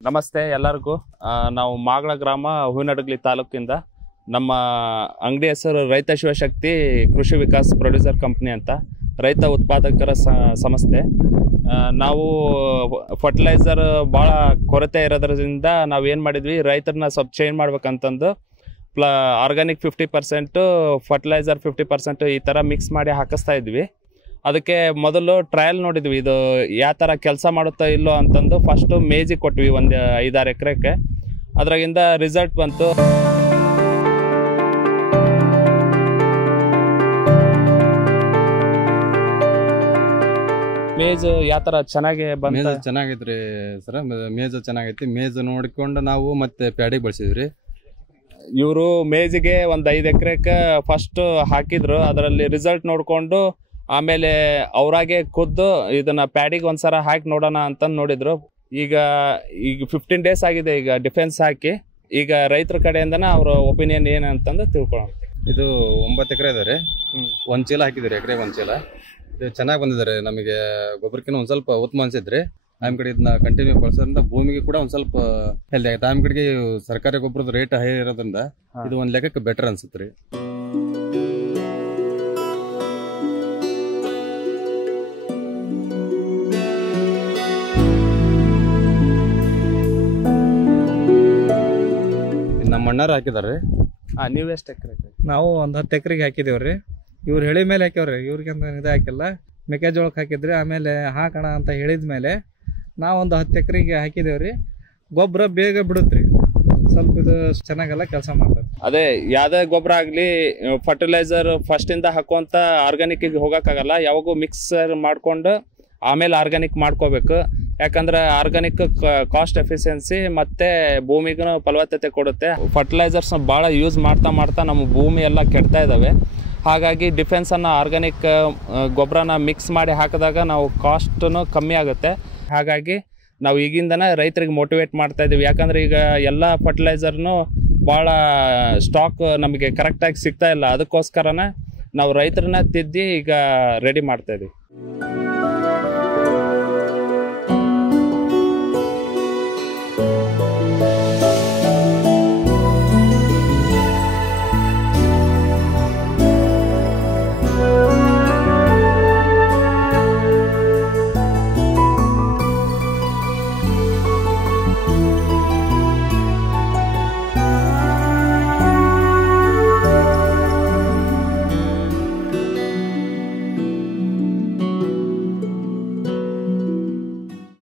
ನಮಸ್ತೆ ಎಲ್ಲರಿಗೂ. ನಾವು ಮಾಗಳ ಗ್ರಾಮ ಹೂವಿನಡಗಲಿ ತಾಲೂಕಿಂದ. ನಮ್ಮ ಅಂಗಡಿ ಹೆಸರು ರೈತ ಶಿವಶಕ್ತಿ ಕೃಷಿ ವಿಕಾಸ್ ಪ್ರೊಡ್ಯೂಸರ್ ಕಂಪ್ನಿ ಅಂತ, ರೈತ ಉತ್ಪಾದಕರ ಸಂಸ್ಥೆ. ನಾವು ಫರ್ಟಿಲೈಸರ್ ಭಾಳ ಕೊರತೆ ಇರೋದ್ರಿಂದ ನಾವೇನು ಮಾಡಿದ್ವಿ, ರೈತರನ್ನ ಸ್ವಲ್ಪ ಚೇಂಜ್ ಮಾಡ್ಬೇಕಂತಂದು ಆರ್ಗ್ಯಾನಿಕ್ 50%, ಫರ್ಟಿಲೈಸರ್ 50% ಈ ಥರ ಮಿಕ್ಸ್ ಮಾಡಿ ಹಾಕಿಸ್ತಾ ಇದ್ವಿ. ಅದಕ್ಕೆ ಮೊದಲು ಟ್ರಯಲ್ ನೋಡಿದ್ವಿ, ಇದು ಯಾವ ಥರ ಕೆಲಸ ಮಾಡುತ್ತೋ ಇಲ್ಲೋ ಅಂತಂದು ಫಸ್ಟು ಮೇಜಿಗೆ ಕೊಟ್ವಿ ಒಂದು 5-6 ಎಕರೆಗೆ. ಅದ್ರಾಗಿಂದ ರಿಸಲ್ಟ್ ಬಂತು. ಮೇಜು ಯಾವ ಥರ ಚೆನ್ನಾಗಿ ಬಂತು? ಚೆನ್ನಾಗೈತ್ರಿ ಸರ್, ಮೇಜು ಚೆನ್ನಾಗೈತಿ. ಮೇಜು ನೋಡಿಕೊಂಡು ನಾವು ಮತ್ತೆ ಪ್ಯಾಡಿಗೆ ಬಳಸಿದ್ರಿ. ಇವರು ಮೇಜಿಗೆ ಒಂದು 5 ಎಕರೆಗೆ ಫಸ್ಟ್ ಹಾಕಿದ್ರು. ಅದರಲ್ಲಿ ರಿಸಲ್ಟ್ ನೋಡಿಕೊಂಡು ಆಮೇಲೆ ಅವರಾಗೆ ಖುದ್ದು ಇದನ್ನ ಪ್ಯಾಡಿಗೆ ಒಂದ್ಸಲ ಹಾಕಿ ನೋಡೋಣ ಅಂತ ನೋಡಿದ್ರು. ಈಗ 15 ಡೇಸ್ ಆಗಿದೆ ಈಗ ಡಿಫೆನ್ಸ್ ಹಾಕಿ. ಈಗ ರೈತರ ಕಡೆಯಿಂದನೇ ಅವ್ರ ಒಪಿನಿಯನ್ ಏನಂತಂದು ತಿಳ್ಕೊಳ್ಳೋಣ. ಇದು 9 ಎಕರೆ ಇದೆ ರೀ. 1 ಚೀಲ ಹಾಕಿದ್ರಿ, ಎಕರೆಗೆ 1 ಚೀಲ. ಇದು ಚೆನ್ನಾಗಿ ಬಂದಿದ್ದಾರೆ. ನಮಗೆ ಗೊಬ್ಬರಕ್ಕಿಂತ ಒಂದು ಸ್ವಲ್ಪ ಉತ್ತಮ ಅನ್ಸಿದ್ರಿ. ನಮ್ಮ ಕಡೆ ಇದನ್ನ ಕಂಟಿನ್ಯೂ ಬಳಸೋದ್ರಿಂದ ಭೂಮಿಗೆ ಕೂಡ ಒಂದು ಸ್ವಲ್ಪ ಹೆಲ್ದಿ ಆಗುತ್ತೆ. ನಮ್ಮ ಕಡೆಗೆ ಸರ್ಕಾರಿ ಗೊಬ್ಬರದ ರೇಟ್ ಹೈ ಇರೋದ್ರಿಂದ ಇದು ಒಂದು ಲೆಕ್ಕಕ್ಕೆ ಬೆಟರ್ ಅನ್ಸುತ್ತೆ ರೀ. ನಮ್ಮ ಅಣ್ಣಾರು ಹಾಕಿದಾರೆ. ನೀವು ಎಷ್ಟು ಎಕರೆ? ನಾವು ಒಂದು 10 ಎಕರೆಗೆ ಹಾಕಿದೇವ್ರಿ. ಇವ್ರು ಹೇಳಿ ಮೇಲೆ ಹಾಕ್ಯವ್ರಿ, ಇವ್ರಿಗೆ ಅಂತ ಇದು ಹಾಕಿಲ್ಲ. ಮೆಕ್ಕೆಜೋಳಕ್ಕೆ ಹಾಕಿದ್ರಿ, ಆಮೇಲೆ ಹಾಕೋಣ ಅಂತ ಹೇಳಿದ್ಮೇಲೆ ನಾವು ಒಂದು 10 ಎಕರೆಗೆ ಹಾಕಿದೇವ್ರಿ. ಗೊಬ್ಬರ ಬೇಗ ಬಿಡುತ್ರಿ, ಸ್ವಲ್ಪ ಇದು ಚೆನ್ನಾಗೆಲ್ಲ ಕೆಲಸ ಮಾಡ್ತದೆ. ಅದೇ ಯಾವುದೇ ಗೊಬ್ಬರ ಆಗಲಿ ಫರ್ಟಿಲೈಸರ್ ಫಸ್ಟಿಂದ ಹಾಕುವಂಥ ಆರ್ಗ್ಯಾನಿಕ್ಕಿಗೆ ಹೋಗೋಕ್ಕಾಗಲ್ಲ. ಯಾವಾಗೂ ಮಿಕ್ಸರ್ ಮಾಡಿಕೊಂಡು ಆಮೇಲೆ ಆರ್ಗ್ಯಾನಿಕ್ ಮಾಡ್ಕೋಬೇಕು. ಯಾಕಂದ್ರೆ ಆರ್ಗ್ಯಾನಿಕ್ ಕಾಸ್ಟ್ ಎಫಿಷಿಯನ್ಸಿ ಮತ್ತು ಭೂಮಿಗೂ ಫಲವತ್ತತೆ ಕೊಡುತ್ತೆ. ಫರ್ಟಿಲೈಸರ್ಸ್ ಭಾಳ ಯೂಸ್ ಮಾಡ್ತಾ ನಮ್ಮ ಭೂಮಿ ಎಲ್ಲ ಕೆಡ್ತಾ ಇದ್ದಾವೆ. ಹಾಗಾಗಿ ಡಿಫೆನ್ಸನ್ನು ಆರ್ಗ್ಯಾನಿಕ್ ಗೊಬ್ಬರನ ಮಿಕ್ಸ್ ಮಾಡಿ ಹಾಕಿದಾಗ ನಾವು ಕಾಸ್ಟೂ ಕಮ್ಮಿ ಆಗುತ್ತೆ. ಹಾಗಾಗಿ ನಾವು ಈಗಿಂದನೇ ರೈತರಿಗೆ ಮೋಟಿವೇಟ್ ಮಾಡ್ತಾ ಇದ್ದೀವಿ. ಯಾಕಂದರೆ ಈಗ ಎಲ್ಲ ಫರ್ಟಿಲೈಸರ್ನು ಭಾಳ ಸ್ಟಾಕ್ ನಮಗೆ ಕರೆಕ್ಟಾಗಿ ಸಿಗ್ತಾ ಇಲ್ಲ. ಅದಕ್ಕೋಸ್ಕರನೇ ನಾವು ರೈತರನ್ನ ತಿದ್ದಿ ಈಗ ರೆಡಿ ಮಾಡ್ತಾಯಿದ್ದೀವಿ.